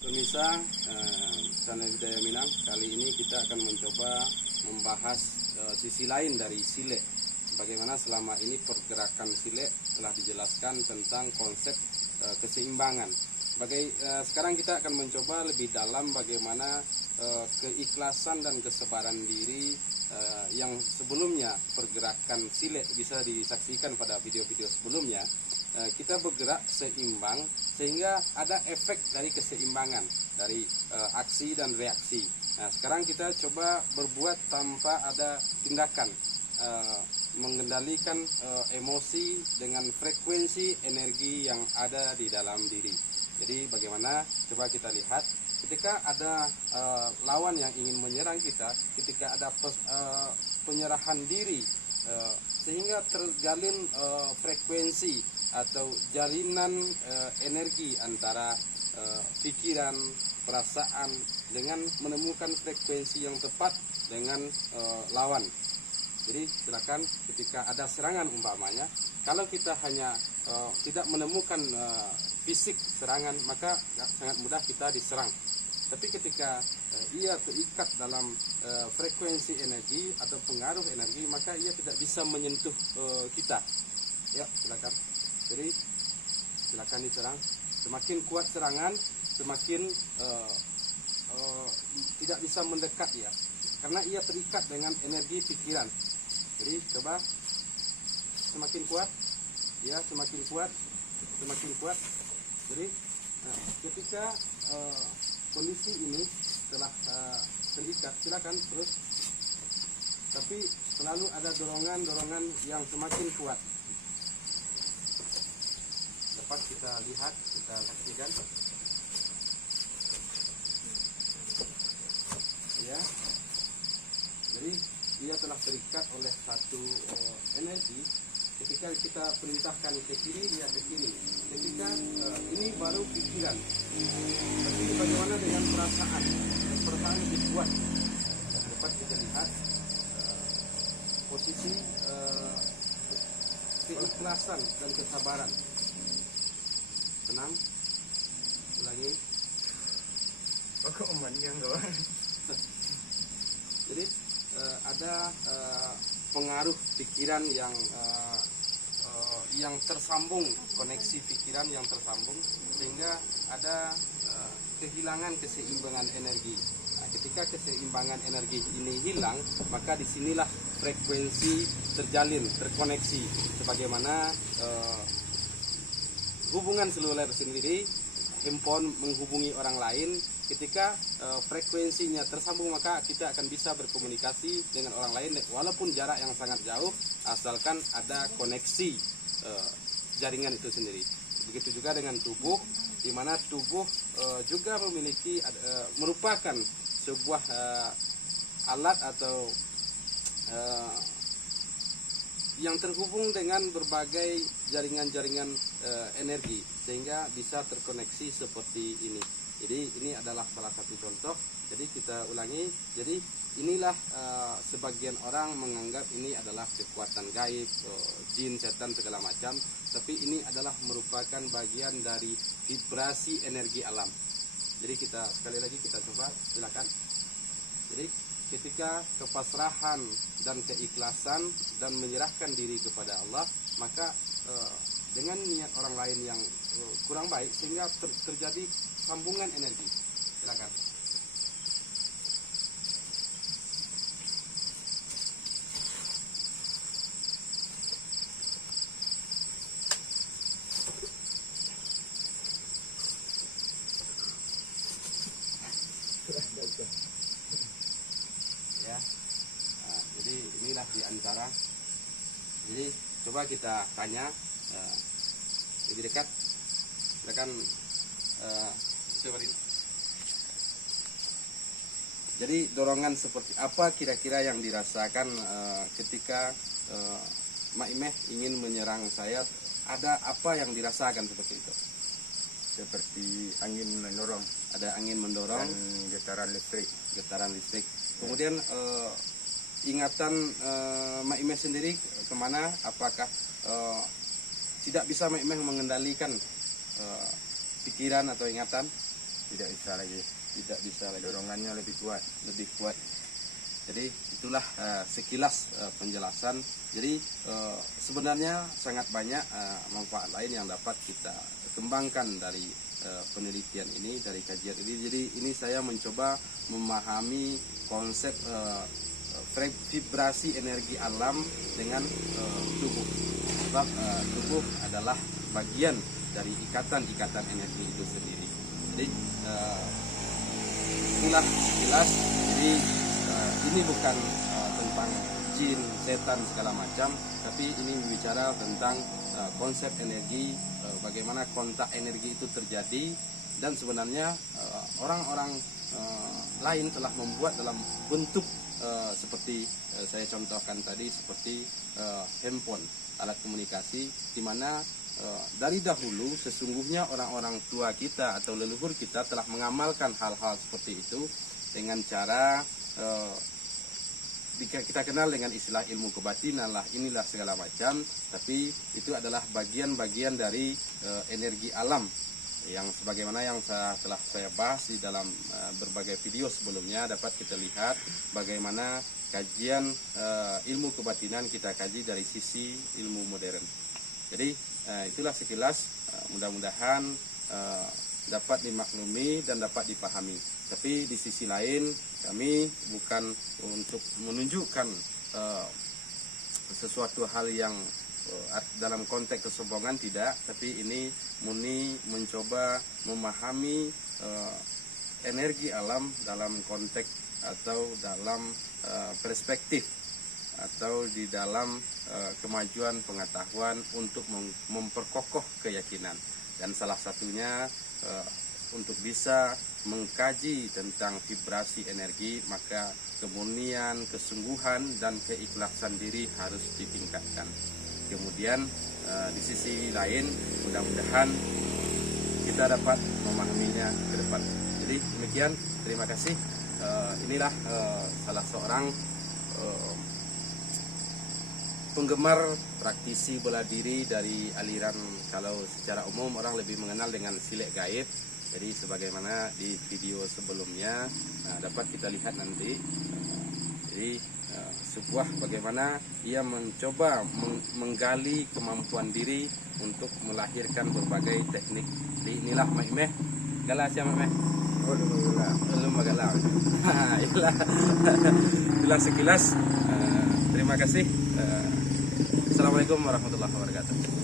Pemirsa channel Hidayah Minang, kali ini kita akan mencoba membahas sisi lain dari sile. Bagaimana selama ini pergerakan sile telah dijelaskan tentang konsep keseimbangan. Sekarang kita akan mencoba lebih dalam bagaimana keikhlasan dan kesabaran diri yang sebelumnya pergerakan sile bisa disaksikan pada video-video sebelumnya. Kita bergerak seimbang sehingga ada efek dari keseimbangan dari aksi dan reaksi. Nah, sekarang kita coba berbuat tanpa ada tindakan, mengendalikan emosi dengan frekuensi energi yang ada di dalam diri. Jadi bagaimana, coba kita lihat ketika ada lawan yang ingin menyerang kita, ketika ada penyerahan diri, sehingga terjalin frekuensi atau jalinan energi antara pikiran, perasaan dengan menemukan frekuensi yang tepat dengan lawan. Jadi silakan ketika ada serangan umpamanya, kalau kita hanya tidak menemukan fisik serangan, maka sangat mudah kita diserang. Tapi ketika ia terikat dalam frekuensi energi atau pengaruh energi, maka ia tidak bisa menyentuh kita. Ya, silakan. Jadi silakan diserang. Semakin kuat serangan, semakin tidak bisa mendekat ya, karena ia terikat dengan energi pikiran. Jadi coba semakin kuat, ya semakin kuat, semakin kuat. Jadi ketika kondisi ini telah terikat, silakan terus. Tapi selalu ada dorongan-dorongan yang semakin kuat. Dapat kita lihat, kita saksikan. Ya. Jadi dia telah terikat oleh satu energi. Ketika kita perintahkan ke kiri, dia ke kiri. Ketika ini baru pikiran. Tapi bagaimana dengan perasaan? Perasaan lebih kuat. Dapat kita lihat posisi keikhlasan dan kesabaran. Tenang, ulangi. Jadi ada pengaruh pikiran yang tersambung, koneksi pikiran yang tersambung, sehingga ada kehilangan keseimbangan energi. Nah, ketika keseimbangan energi ini hilang, maka disinilah frekuensi terjalin, terkoneksi, sebagaimana hubungan seluler sendiri, handphone menghubungi orang lain, ketika frekuensinya tersambung, maka kita akan bisa berkomunikasi dengan orang lain walaupun jarak yang sangat jauh, asalkan ada koneksi jaringan itu sendiri. Begitu juga dengan tubuh, di mana tubuh juga memiliki merupakan sebuah alat atau yang terhubung dengan berbagai jaringan-jaringan energi, sehingga bisa terkoneksi seperti ini. Jadi ini adalah salah satu contoh. Jadi kita ulangi. Jadi inilah sebagian orang menganggap ini adalah kekuatan gaib, jin, setan, segala macam. Tapi ini adalah merupakan bagian dari vibrasi energi alam. Jadi kita sekali lagi kita coba, silakan. Jadi ketika kepasrahan dan keikhlasan dan menyerahkan diri kepada Allah, maka dengan niat orang lain yang kurang baik, sehingga terjadi sambungan energi. Silakan. Ya, jadi inilah di antara. Jadi coba kita tanya lebih dekat, silakan. Jadi dorongan seperti apa kira-kira yang dirasakan ketika Mak Imeh ingin menyerang saya? Ada apa yang dirasakan seperti itu? Seperti angin mendorong. Ada angin mendorong Dan getaran listrik. Getaran listrik. Kemudian ingatan Mak Imeh sendiri kemana? Apakah tidak bisa Mak Imeh mengendalikan pikiran atau ingatan? tidak bisa lagi. tidak bisa lagi, Dorongannya lebih kuat. lebih kuat. Jadi itulah sekilas penjelasan. Jadi sebenarnya sangat banyak manfaat lain yang dapat kita kembangkan dari penelitian ini, dari kajian ini. Jadi ini saya mencoba memahami konsep vibrasi energi alam dengan tubuh. Sebab tubuh adalah bagian dari ikatan-ikatan energi itu sendiri. Jadi inilah sekilas. Jadi ini bukan tentang jin, setan segala macam, tapi ini bicara tentang konsep energi, bagaimana kontak energi itu terjadi, dan sebenarnya orang-orang lain telah membuat dalam bentuk seperti saya contohkan tadi, seperti handphone, alat komunikasi, di mana dari dahulu sesungguhnya orang-orang tua kita atau leluhur kita telah mengamalkan hal-hal seperti itu dengan cara kita kenal dengan istilah ilmu kebatinan lah, inilah segala macam, tapi itu adalah bagian-bagian dari energi alam yang sebagaimana yang telah saya bahas di dalam berbagai video sebelumnya. Dapat kita lihat bagaimana kajian ilmu kebatinan kita kaji dari sisi ilmu modern. Jadi itulah sekilas, mudah-mudahan dapat dimaklumi dan dapat dipahami. Tapi di sisi lain kami bukan untuk menunjukkan sesuatu hal yang dalam konteks kesombongan, tidak, tapi ini murni mencoba memahami energi alam dalam konteks atau dalam perspektif atau di dalam kemajuan pengetahuan untuk memperkokoh keyakinan, dan salah satunya untuk bisa mengkaji tentang vibrasi energi, maka kemurnian, kesungguhan, dan keikhlasan diri harus ditingkatkan. Kemudian di sisi lain mudah-mudahan kita dapat memahaminya ke depan. Jadi demikian, terima kasih. Inilah salah seorang penggemar praktisi bela diri dari aliran, kalau secara umum orang lebih mengenal dengan silek gaib. Jadi sebagaimana di video sebelumnya dapat kita lihat nanti. Jadi sebuah bagaimana ia mencoba menggali kemampuan diri untuk melahirkan berbagai teknik. Jadi inilah Meh gala siapa Meh? Oh, Belum gala. Itulah sekilas. Terima kasih. Assalamualaikum warahmatullahi wabarakatuh.